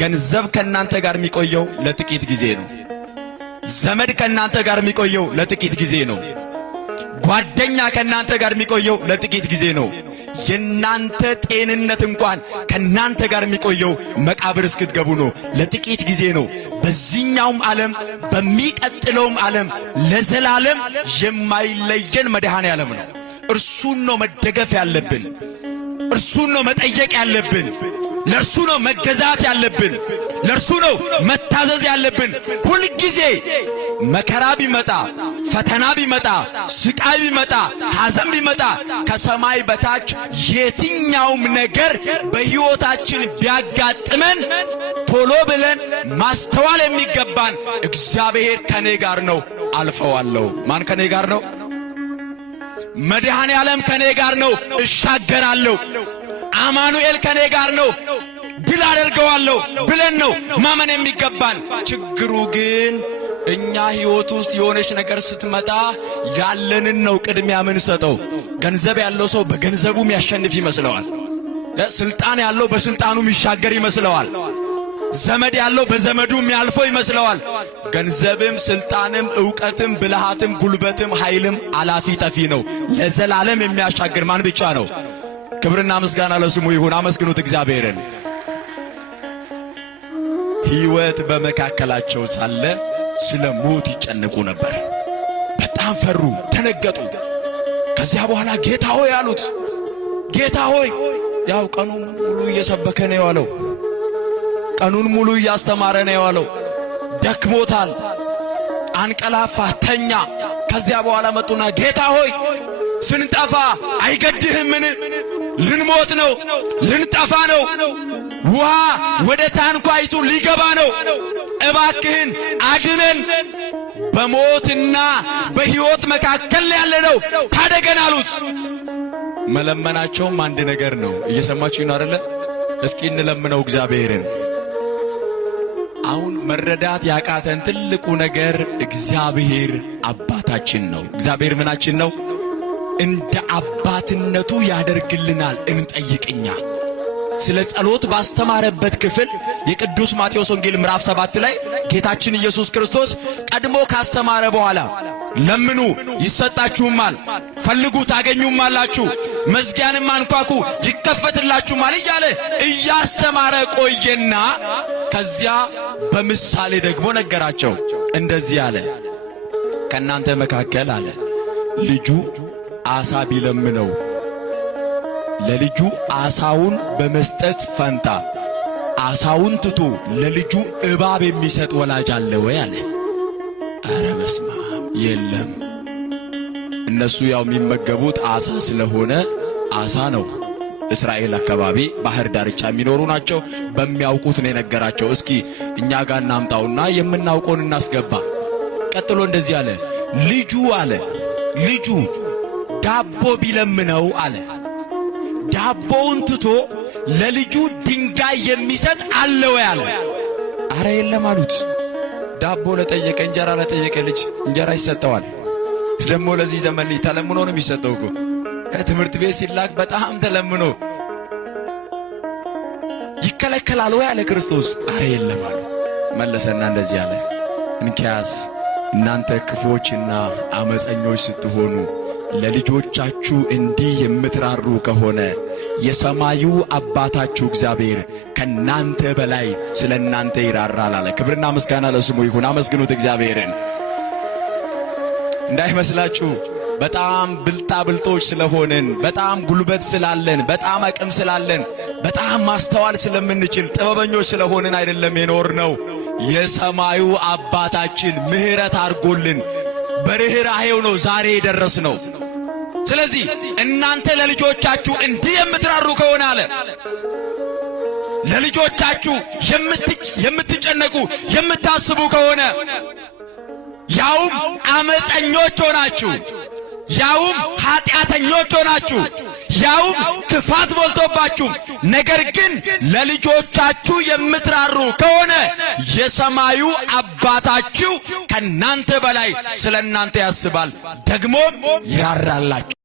ገንዘብ ከናንተ ጋር የሚቆየው ለጥቂት ጊዜ ነው። ዘመድ ከናንተ ጋር የሚቆየው ለጥቂት ጊዜ ነው። ጓደኛ ከናንተ ጋር የሚቆየው ለጥቂት ጊዜ ነው። የናንተ ጤንነት እንኳን ከናንተ ጋር የሚቆየው መቃብር እስክትገቡ ነው። ለጥቂት ጊዜ ነው። በዚህኛውም ዓለም በሚቀጥለውም ዓለም ለዘላለም የማይለየን መድኃኔዓለም ነው። እርሱን ነው መደገፍ ያለብን። እርሱን ነው መጠየቅ ያለብን። ለእርሱ ነው መገዛት ያለብን። ለእርሱ ነው መታዘዝ ያለብን። ሁል ጊዜ መከራ ቢመጣ፣ ፈተና ቢመጣ፣ ስቃይ ቢመጣ፣ ሐዘን ቢመጣ ከሰማይ በታች የትኛውም ነገር በሕይወታችን ቢያጋጥመን ቶሎ ብለን ማስተዋል የሚገባን እግዚአብሔር ከኔ ጋር ነው፣ አልፈዋለሁ። ማን ከኔ ጋር ነው? መድኃኔዓለም ከኔ ጋር ነው፣ እሻገራለሁ። አማኑኤል ከኔ ጋር ነው፣ ድል አደርገዋለሁ ብለን ነው ማመን የሚገባን። ችግሩ ግን እኛ ሕይወት ውስጥ የሆነች ነገር ስትመጣ ያለንን ነው ቅድሚያ ምን ሰጠው። ገንዘብ ያለው ሰው በገንዘቡ የሚያሸንፍ ይመስለዋል። ስልጣን ያለው በስልጣኑ የሚሻገር ይመስለዋል። ዘመድ ያለው በዘመዱ የሚያልፈው ይመስለዋል። ገንዘብም ስልጣንም ዕውቀትም ብልሃትም ጉልበትም ኃይልም አላፊ ጠፊ ነው። ለዘላለም የሚያሻግር ማን ብቻ ነው? ክብርና ምስጋና ለስሙ ይሁን። አመስግኑት እግዚአብሔርን። ሕይወት በመካከላቸው ሳለ ስለ ሞት ይጨነቁ ነበር። በጣም ፈሩ፣ ተነገጡ። ከዚያ በኋላ ጌታ ሆይ አሉት። ጌታ ሆይ ያው ቀኑን ሙሉ እየሰበከ ነው የዋለው። ቀኑን ሙሉ እያስተማረ ነው የዋለው። ደክሞታል፣ አንቀላፋ፣ ተኛ። ከዚያ በኋላ መጡና ጌታ ሆይ ስንጠፋ አይገድህምን? ልንሞት ነው፣ ልንጠፋ ነው። ውሃ ወደ ታንኳይቱ ሊገባ ነው። እባክህን አድነን፣ በሞትና በሕይወት መካከል ያለነው ታደገን አሉት። መለመናቸውም አንድ ነገር ነው። እየሰማችሁ ነው አይደለ? እስኪ እንለምነው እግዚአብሔርን። አሁን መረዳት ያቃተን ትልቁ ነገር እግዚአብሔር አባታችን ነው። እግዚአብሔር ምናችን ነው? እንደ አባትነቱ ያደርግልናል። እንጠይቅኛ ስለ ጸሎት ባስተማረበት ክፍል የቅዱስ ማቴዎስ ወንጌል ምዕራፍ 7 ላይ ጌታችን ኢየሱስ ክርስቶስ ቀድሞ ካስተማረ በኋላ ለምኑ ይሰጣችሁማል፣ ፈልጉ ታገኙማላችሁ፣ መዝጊያንም አንኳኩ ይከፈትላችሁማል እያለ እያስተማረ ቆየና ከዚያ በምሳሌ ደግሞ ነገራቸው። እንደዚህ አለ፣ ከእናንተ መካከል አለ ልጁ ዓሣ ቢለምነው ለልጁ ዓሣውን በመስጠት ፈንታ ዓሣውን ትቶ ለልጁ እባብ የሚሰጥ ወላጅ አለ ወይ አለ። ኧረ በስመ አብ! የለም። እነሱ ያው የሚመገቡት ዓሣ ስለሆነ ዓሣ ነው። እስራኤል አካባቢ ባህር ዳርቻ የሚኖሩ ናቸው። በሚያውቁት ነው የነገራቸው። እስኪ እኛ ጋር እናምጣውና የምናውቀውን እናስገባ። ቀጥሎ እንደዚህ አለ፣ ልጁ ዳቦ ቢለምነው አለ ዳቦውን ትቶ ለልጁ ድንጋይ የሚሰጥ አለ ወይ አለ። አረ የለም አሉት። ዳቦ ለጠየቀ እንጀራ ለጠየቀ ልጅ እንጀራ ይሰጠዋል። ደግሞ ለዚህ ዘመን ልጅ ተለምኖ ነው የሚሰጠው እኮ። ትምህርት ቤት ሲላክ በጣም ተለምኖ ይከለከላል ወይ አለ ክርስቶስ። አረ የለም አሉ። መለሰና እንደዚህ አለ፣ እንኪያስ እናንተ ክፎችና አመፀኞች ስትሆኑ ለልጆቻችሁ እንዲህ የምትራሩ ከሆነ የሰማዩ አባታችሁ እግዚአብሔር ከናንተ በላይ ስለ እናንተ ይራራል አለ። ክብርና ምስጋና ለስሙ ይሁን። አመስግኑት እግዚአብሔርን። እንዳይመስላችሁ በጣም ብልጣብልጦች ስለሆንን፣ በጣም ጉልበት ስላለን፣ በጣም አቅም ስላለን፣ በጣም ማስተዋል ስለምንችል ጥበበኞች ስለሆንን አይደለም የኖርነው። የሰማዩ አባታችን ምሕረት አድርጎልን በርህራሄው ነው ዛሬ የደረስነው። ስለዚህ እናንተ ለልጆቻችሁ እንዲህ የምትራሩ ከሆነ አለ ለልጆቻችሁ የምትጨነቁ የምታስቡ ከሆነ ያውም አመፀኞች ሆናችሁ፣ ያውም ኃጢአተኞች ሆናችሁ፣ ያውም ክፋት ሞልቶባችሁ፣ ነገር ግን ለልጆቻችሁ የምትራሩ ከሆነ የሰማዩ አባታችሁ ከናንተ በላይ ስለ እናንተ ያስባል፣ ደግሞም ይራራላችሁ።